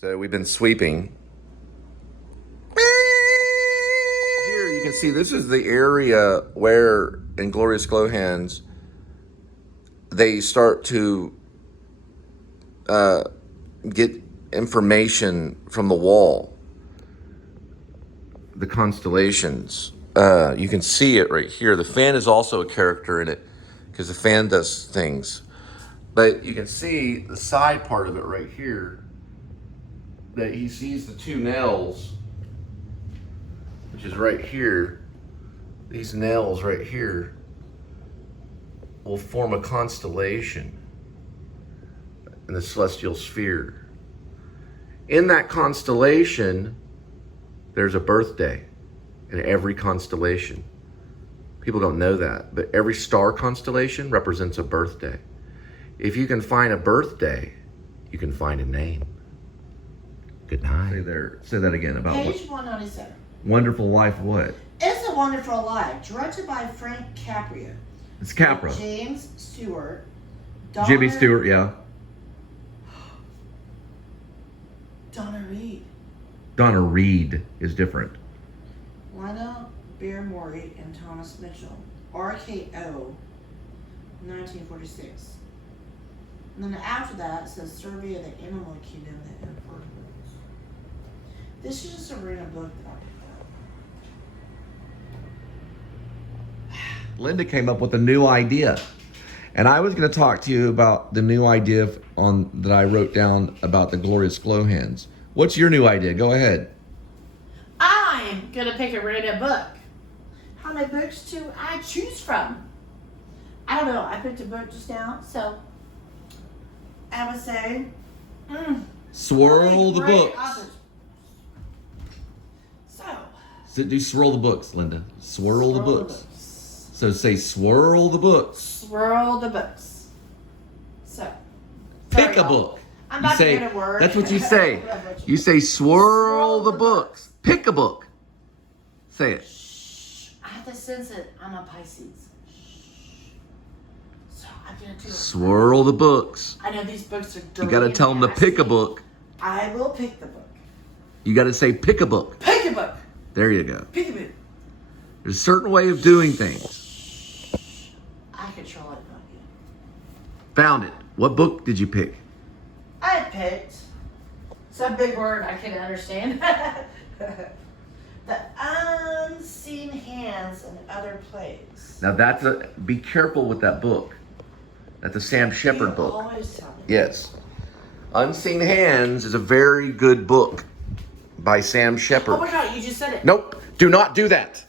So we've been sweeping. Here you can see this is the area where in Glorious Glo Hands they start to get information from the wall. The constellations. You can see it right here. The fan is also a character in it because the fan does things. But you can see the side part of it right here, that he sees the two nails, which is right here. These nails right here will form a constellation in the celestial sphere. In that constellation, there's a birthday in every constellation. People don't know that, but every star constellation represents a birthday. If you can find a birthday, you can find a name. Good night. Say that again about Page 197. Wonderful Life what? It's a Wonderful Life, directed by Frank Capra. It's Capra. James Stewart. Jimmy Stewart, yeah. Donna Reed. Donna Reed is different. Lena Bearmorey and Thomas Mitchell. RKO, 1946. And then after that, it says Survey of the Animal Kingdom, the Invertebrates. This is just a random book that I Linda came up with a new idea. And I was going to talk to you about the new idea that I wrote down about the Glorious Glo Hands. What's your new idea? Go ahead. I'm going to pick a random book. How many books do I choose from? I don't know. I picked a book just now, so I would say... Swirl the great books. authors. So do swirl the books, Linda. Swirl the books. So say swirl the books. Swirl the books. So. Pick a book. I'm not say, going to word. That's what you say. You say swirl the books. Pick a book. Say it. Shh. I have to sense it. I'm a Pisces. Shh. So I'm going to do it. Swirl the books. I know these books are dirty. You got to tell them to pick a book. I will pick the book. You got to say pick a book. Pick a book. There you go. Pick a book. There's a certain way of doing things. I control it, not you. Found it. What book did you pick? I picked some big word I can understand. The Unseen Hands and Other Plays. Now be careful with that book. That's a Sam Shepard book. Always tell me. Yes. Unseen Hands is a very good book by Sam Shepard. Oh my God, you just said it. Nope. Do not do that.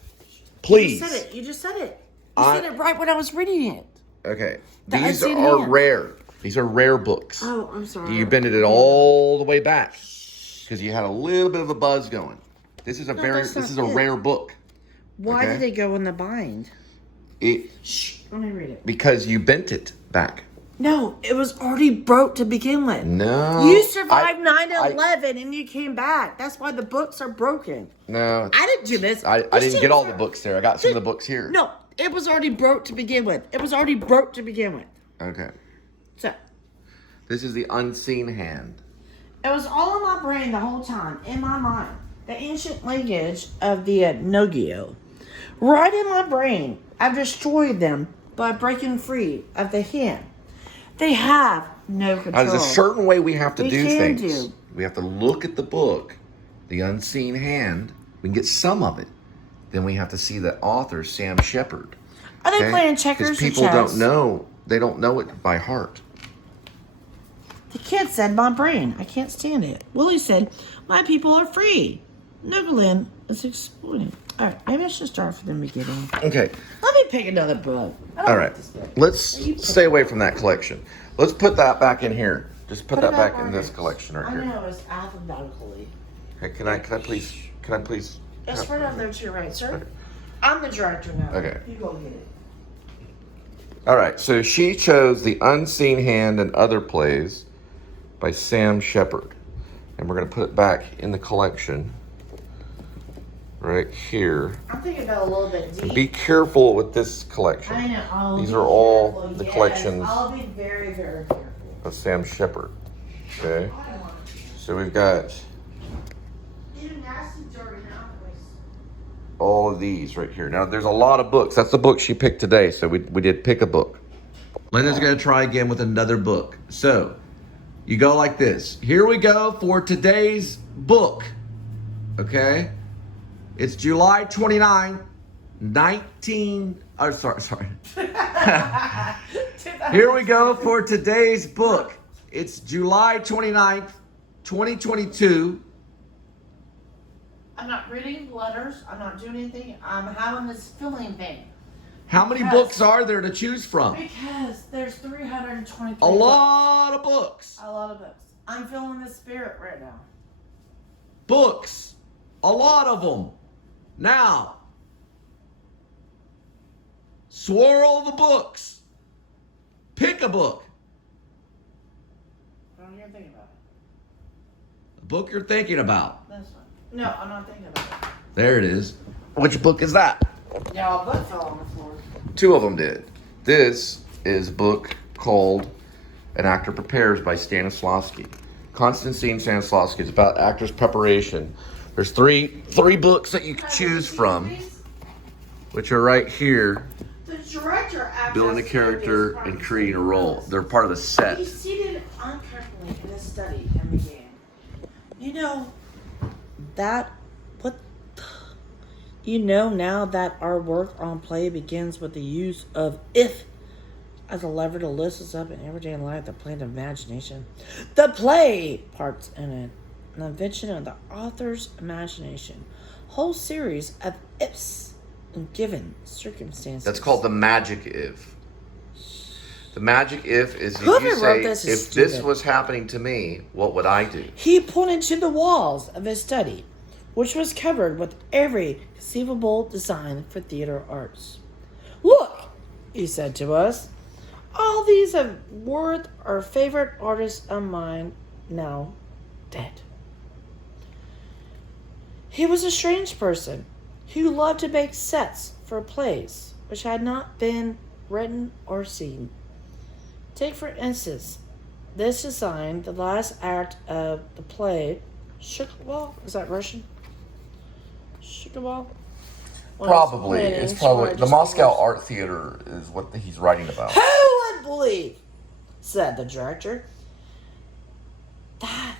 Please. You just said it. You just said it. You said it right when I was reading it. Okay. The These Unseen are Hands. rare. These are rare books. Oh, I'm sorry. You bended it all the way back because you had a little bit of a buzz going. This is a rare book. Why did it go in the bind? Shh, let me read it. Because you bent it back. No, it was already broke to begin with. No. You survived 9/11 and you came back. That's why the books are broken. No. I didn't do this. I didn't get all the books there. I got some of the books here. No, it was already broke to begin with. It was already broke to begin with. Okay. So. This is the Unseen Hand. It was all in my brain the whole time, in my mind. The ancient language of the Nogio. Right in my brain. I've destroyed them by breaking free of the hand. They have no control. There's a certain way we have to do can things. We have to look at the book, The Unseen Hand. We can get some of it. Then we have to see the author, Sam Shepard. Are they playing checkers or chess? Because people don't know. They don't know it by heart. The kid said my brain. I can't stand it. Willie said, my people are free. Nuggelin is exploding. All right, maybe I should start from the beginning. Okay. Let me pick another book. All right. Let's stay away from that collection. Let's put that back in here. Just put that back in this collection right here. I know, it's alphabetically. Okay, can I please? It's right over there to your right, sir. Okay. I'm the director now. Okay. You go get it. All right, so she chose The Unseen Hand and Other Plays by Sam Shepard. And we're going to put it back in the collection right here. I'm thinking about a little bit deep. And be careful with this collection. I know. These are all the collections I'll be very, very careful. of Sam Shepard. Okay? So we've got You nasty, dirty boys. all of these right here. Now, there's a lot of books. That's the book she picked today, so we did pick a book. Linda's going to try again with another book. So, you go like this. Here we go for today's book. Okay? It's July 29, 19... Oh, sorry. Here we go for today's book. It's July 29th, 2022. I'm not reading letters. I'm not doing anything. I'm having this feeling thing. How many books are there to choose from? Because there's 323 A lot of books. A lot of books. I'm feeling the spirit right now. Books. A lot of them. Now, swirl the books. Pick a book. I don't even think about it. The book you're thinking about. This one. No, I'm not thinking about it. There it is. Which book is that? Yeah, a book fell on the floor. Two of them did. This is a book called An Actor Prepares by Stanislavski. Konstantin Stanislavski. It's about actors' preparation. There's three books that you can choose from, which are right here. The director Building a character and creating a role. They're part of the set. He seated uncomfortably in his study and began. You know now that our work on play begins with the use of if as a lever to lift us up in everyday life, the play of imagination. The play parts in it, an invention of the author's imagination. Whole series of ifs in given circumstances. That's called the magic if. The magic if is if Whoever you wrote say, this is if this stupid. was happening to me, what would I do? He pointed to the walls of his study, which was covered with every conceivable design for theater arts. Look, he said to us, all these have worth our favorite artists of mine, now dead. He was a strange person who loved to make sets for plays which had not been written or seen. Take, for instance, this design, the last act of the play, Shukabal. Is that Russian? Shukabal? Probably. It's probably the Moscow Art Theater is what he's writing about. Who would believe, said the director, that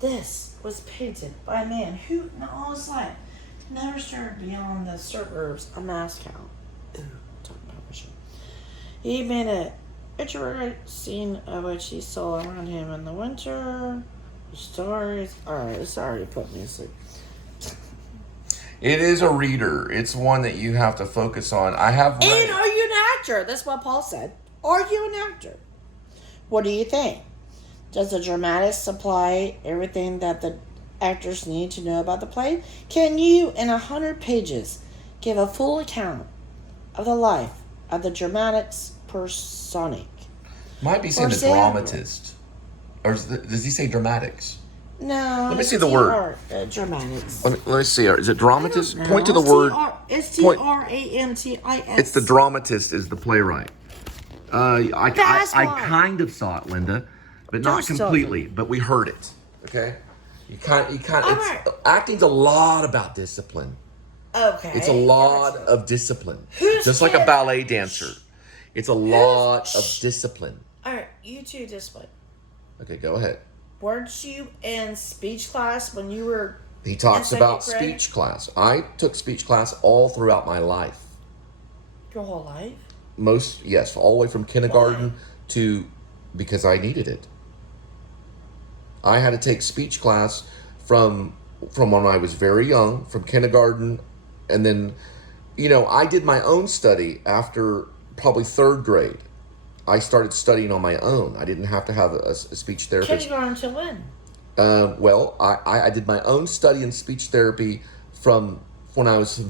this was painted by a man who, in all his life, never stirred beyond the suburbs of Moscow. Ooh, talking about Russia. He made a intricate scene of which he saw around him in the winter. The stories. Alright, it's already put me asleep. It is a reader. It's one that you have to focus on. I have read And it. are you an actor? That's what Paul said. Are you an actor? What do you think? Does the dramatics supply everything that the actors need to know about the play? Can you, in 100 pages, give a full account of the life of the dramatics personic? Might be saying Or the say- dramatist. Or does he say dramatics? No. Let me it's see the word. Dramatics. Let me see. Is it dramatist? No, Point to the it's word. It's Point- TRAMTIS. It's the dramatist is the playwright. I That's why. kind of saw it, Linda, but not Don't tell completely. But we heard it. Okay. You kind. Alright. Acting's a lot about discipline. Okay. It's a lot of discipline. Who's Just like a kid- ballet dancer. It's a lot of discipline. Alright, you two display. Okay, go ahead. Weren't you in speech class when you were He talks in about second grade? speech class. I took speech class all throughout my life. Your whole life? Yes, all the way from kindergarten to because I needed it. I had to take speech class from when I was very young, from kindergarten, and then, I did my own study after probably third grade. I started studying on my own. I didn't have to have a speech therapist. Kindergarten to when? Well, I did my own study in speech therapy from when I was,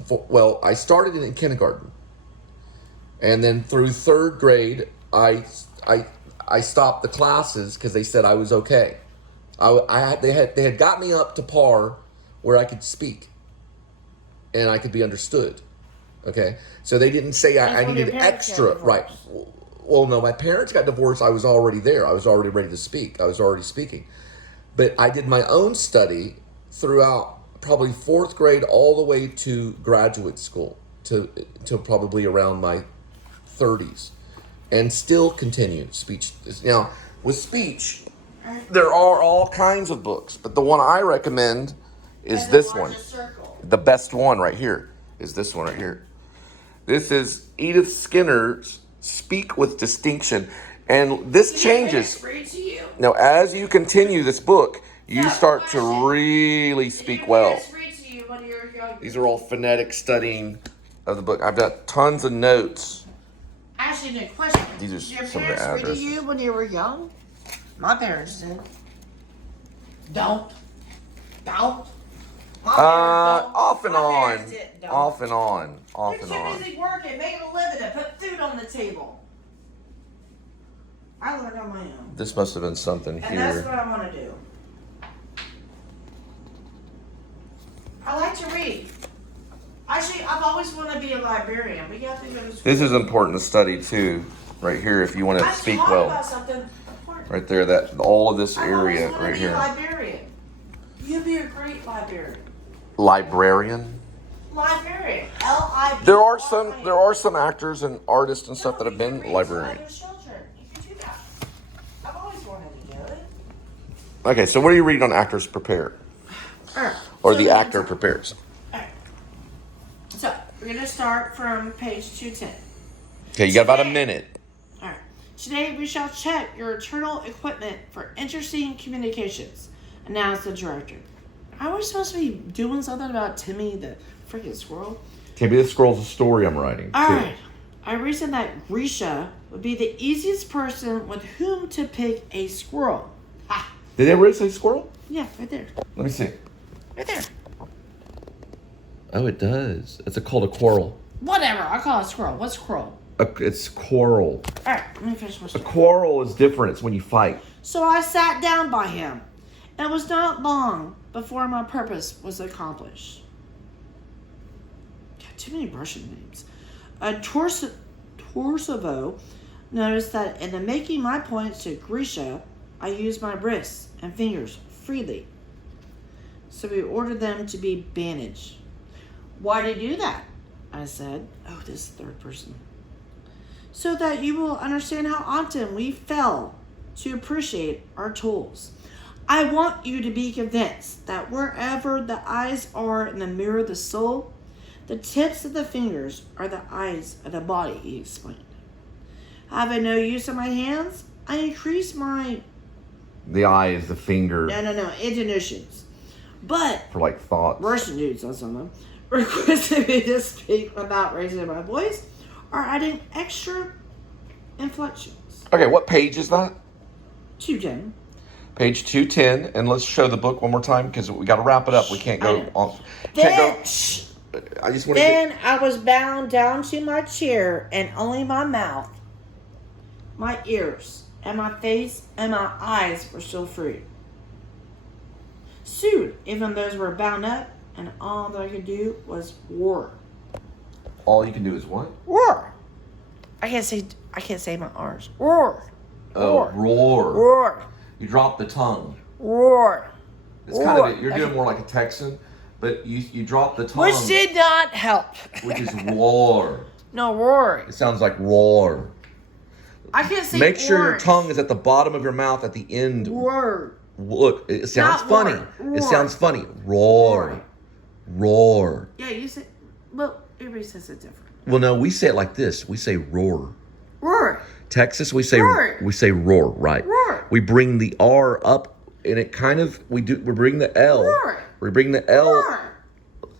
I started in kindergarten. And then through third grade, I stopped the classes because they said I was okay. They had got me up to par where I could speak and I could be understood. Okay, so they didn't say I when needed your parents got extra. Right. divorced. Well, no, my parents got divorced. I was already there. I was already ready to speak. I was already speaking. But I did my own study throughout probably 4th grade all the way to graduate school, to probably around my 30s, and still continue speech. Now, with speech, there are all kinds of books, but the one I recommend is this one. The best one right here is this one right here. This is Edith Skinner's Speak with Distinction. And this changes. Now, as you continue this book, you start to really speak well. These are all phonetic studying of the book. I've got tons of notes. Actually, no question. These are Did your some of the parents read to addresses. you when you were young? My parents did. Don't. My Off and My on. parents didn't, don't. Off and on. Off They're and too on. busy working, making a living to put food on the table. I learned on my own. This must have been something And here. that's what I want to do. I like to read. Actually, I've always wanted to be a librarian, but you have to go to school. This is important to study too, right here, if you want to I'm speak talking well. about something important. Right there, that all of this area I've always wanted right to be here. a librarian. You'd be a great librarian. Librarian. Librarian. L-I-B-R-I-A-N. There are some actors and artists and stuff that have been librarian. You can do that. I've always wanted to do it. Okay, so what are you reading on Actors Prepare? Or the actor prepares? Alright. So, we're going to start from page 210. Okay, you got about a minute. Alright. Today we shall check your eternal equipment for interesting communications, announced the director. Are we supposed to be doing something about Timmy the freaking squirrel? Timmy the Squirrel's a story I'm writing. Alright. I reasoned that Grisha would be the easiest person with whom to pick a squirrel. Ha! Did they really say squirrel? Yeah, right there. Let me see. Right there. Oh, it does. It's called a quarrel. Whatever. I call it squirrel. What's squirrel? It's quarrel. Alright, let me finish my A story. quarrel is different. It's when you fight. So I sat down by him, and it was not long before my purpose was accomplished. Got too many Russian names. Torsovo noticed that in the making my points to Grisha, I used my wrists and fingers freely. So we ordered them to be bandaged. Why did you do that? I said. Oh, this is third person. So that you will understand how often we fail to appreciate our tools. I want you to be convinced that wherever the eyes are in the mirror of the soul, the tips of the fingers are the eyes of the body, he explained. Having no use of my hands, I increase my... The eye is the finger intonations. But for like thoughts. Russian dudes on some of them requested me to speak without raising my voice or adding extra inflections. Okay, what page is that? 210. Page 210, and let's show the book one more time because we got to wrap it up. We can't go on. Then I just want to. Then I was bound down to my chair, and only my mouth, my ears, and my face and my eyes were still free. Soon, even those were bound up, and all that I could do was roar. All you can do is what? Roar. I can't say my R's. Roar. Oh, roar. Roar. You drop the tongue. Roar. It's kind of you're doing more like a Texan, but you drop the tongue, Which did not help. which is roar. No, roaring. It sounds like roar. I can't say Make sure your orange. tongue is at the bottom of your mouth at the end. Roar. Look, it sounds Not funny. roar. It sounds funny. Roar. Roar. Yeah, you say, well, everybody says it different. Well, no, we say it like this. We say roar. Roar. Texas, we say Roar. roar, right? Roar. We bring the R up, and it kind of we bring the L. Roar. We bring the L. Roar.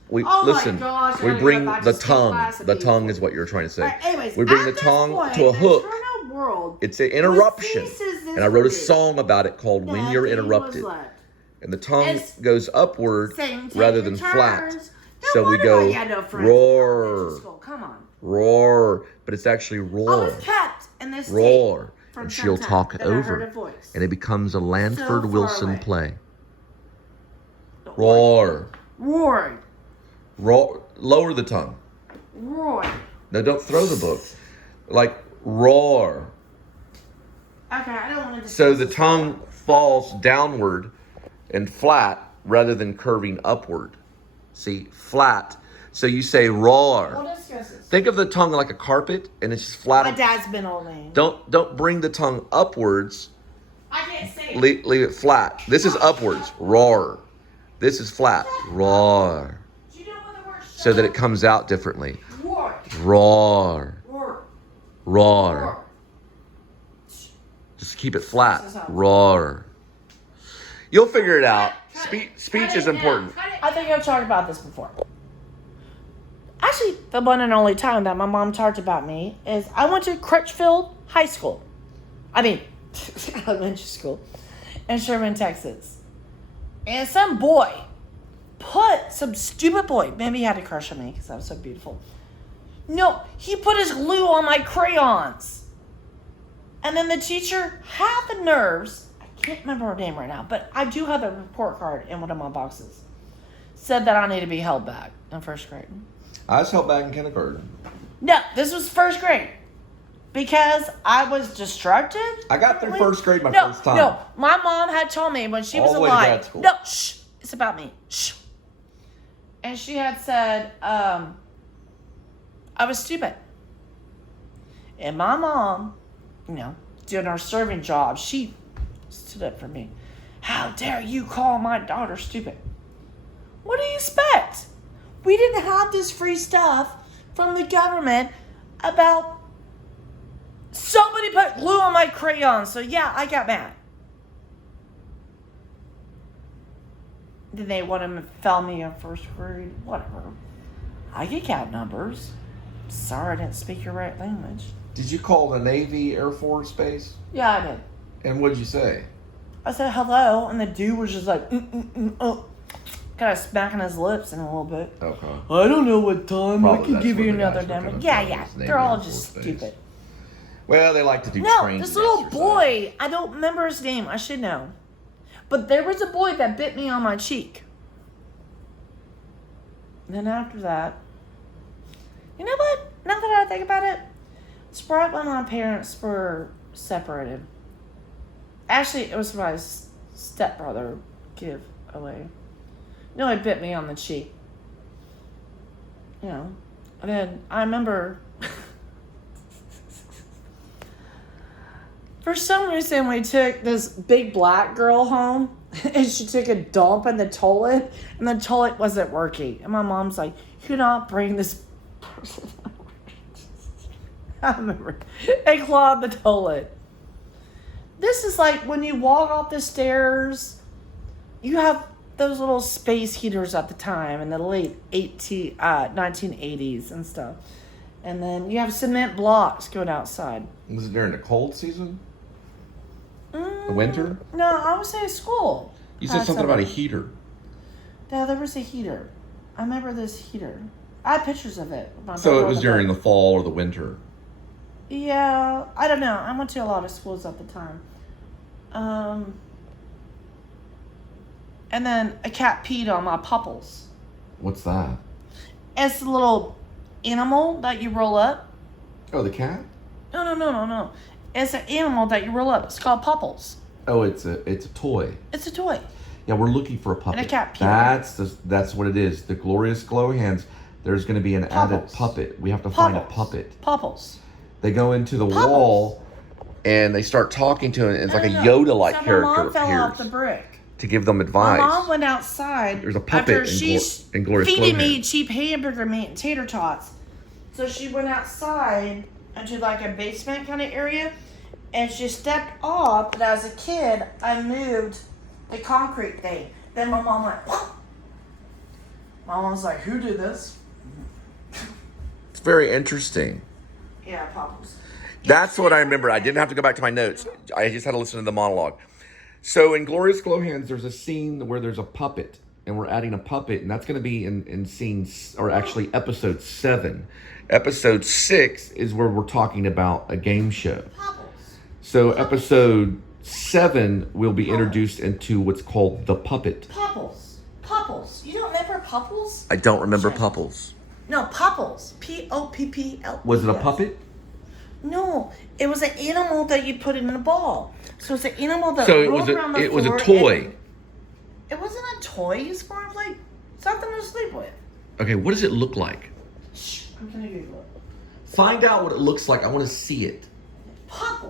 We Oh my listen. gosh, I we gotta bring go back the to skip tongue. class The and tongue be- is what you're trying to say. All right, anyways, we bring at the this tongue point, to a the hook. eternal world It's an interruption, ceases this and I wrote a week. song about it called "When You're Nothing was Interrupted." left. And the tongue It's goes upward Same rather taking than flat. turns. No So we wonder go why you had no friends in roar, elementary school. Come on. roar, but it's actually I roar, was kept in this roar, state from and she'll some talk time, then I heard over, a voice. and it becomes a So Lanford far Wilson away. play. The Roar, Roaring. roar, lower the tongue. Roaring. No, don't throw the book. Like roar. Okay, I don't want to. So the tongue falls downward and flat rather than curving upward. See, flat. So you say roar. We'll discuss this. Think of the tongue like a carpet, and it's just flat. My dad's been old name. Don't bring the tongue upwards. I can't say it. Leave it flat. This is upwards. Roar. This is flat. Roar. Do you know what the word So that it comes out differently. roar? Roar. Roar. Roar. Just keep it flat. Roar. You'll figure it out. Speech is important. I think I've talked about this before. Actually, the one and only time that my mom talked about me is I went to Crutchfield High School. Elementary school in Sherman, Texas. And some stupid boy, maybe he had a crush on me because I was so beautiful. No, he put his glue on my crayons. And then the teacher had the nerves, I can't remember her name right now, but I do have a report card in one of my boxes, said that I need to be held back in first grade. I was held back in kindergarten. No, this was first grade. Because I was distracted. I got through first grade first time. No, my mom had told me when she was All the way to grad alive. school. No, shh, it's about me. Shh. And she had said, I was stupid. And my mom, doing our serving job, she stood up for me. How dare you call my daughter stupid? What do you expect? We didn't have this free stuff from the government about somebody put glue on my crayon. So yeah, I got mad. Then they want to fail me in first grade. Whatever. I can count numbers. Sorry I didn't speak your right language. Did you call the Navy, Air Force Base? Yeah, I did. And what did you say? I said hello, and the dude was just like, kind of smacking his lips in a little bit. Okay. I don't know what time. Probably I can that's give what you the another guys were demo. coming Yeah, from, yeah. was Navy They're all Air just Force Base. stupid. Well, they like to do No, training this little exercise. boy, I don't remember his name. I should know. But there was a boy that bit me on my cheek. And then after that, you know what? Now that I think about it, it's right when my parents were separated. Actually, it was my stepbrother give away. No, he bit me on the cheek. And then I remember for some reason we took this big black girl home and she took a dump in the toilet and the toilet wasn't working. And my mom's like, "You not bring this person." I remember it clogged the toilet. This is like when you walk off the stairs, you have those little space heaters at the time in the late 1980s and stuff. And then you have cement blocks going outside. Was it during the cold season? The winter? No, I would say school. You said something about a heater. Yeah, there was a heater. I remember this heater. I have pictures of it. So it was during the fall or the winter? Yeah, I don't know. I went to a lot of schools at the time. And then a cat peed on my pupples. What's that? It's a little animal that you roll up. Oh, the cat? No. It's an animal that you roll up. It's called pupples. Oh, it's a toy. It's a toy. Yeah, we're looking for a puppet. And a cat peed. That's what it is. The Glorious Glo Hands. There's going to be an added puppet. We have to find a puppet. Pupples. They go into the wall and they start talking to it. It's like a Yoda-like character My mom fell appears off the brick. to give them advice. My mom went outside. There's a puppet after she's in Glorious Glo feeding me Hands. cheap hamburger meat and tater tots. So she went outside into like a basement kind of area, and she stepped off. And as a kid, I moved the concrete thing. Then my mom went. Whoa. My mom was like, "Who did this?" It's very interesting. Yeah, Popples. That's what I remember. I didn't have to go back to my notes. I just had to listen to the monologue. So in Glorious Glo Hands, there's a scene where there's a puppet, and we're adding a puppet, and that's going to be in scenes, or actually episode 7. Episode 6 is where we're talking about a game show. Popples. So episode 7 will be introduced into what's called the puppet. Popples. Popples. You don't remember Popples? I don't remember Pupples. No, Popples. Poppl. Was it a puppet? No, it was an animal that you put in a ball. So it's an animal that So rolled around the it was a floor toy. It wasn't a toy. It's more of like something to sleep with. Okay, what does it look like? Shh, I'm gonna Google it. Find out what it looks like. I want to see it. Pop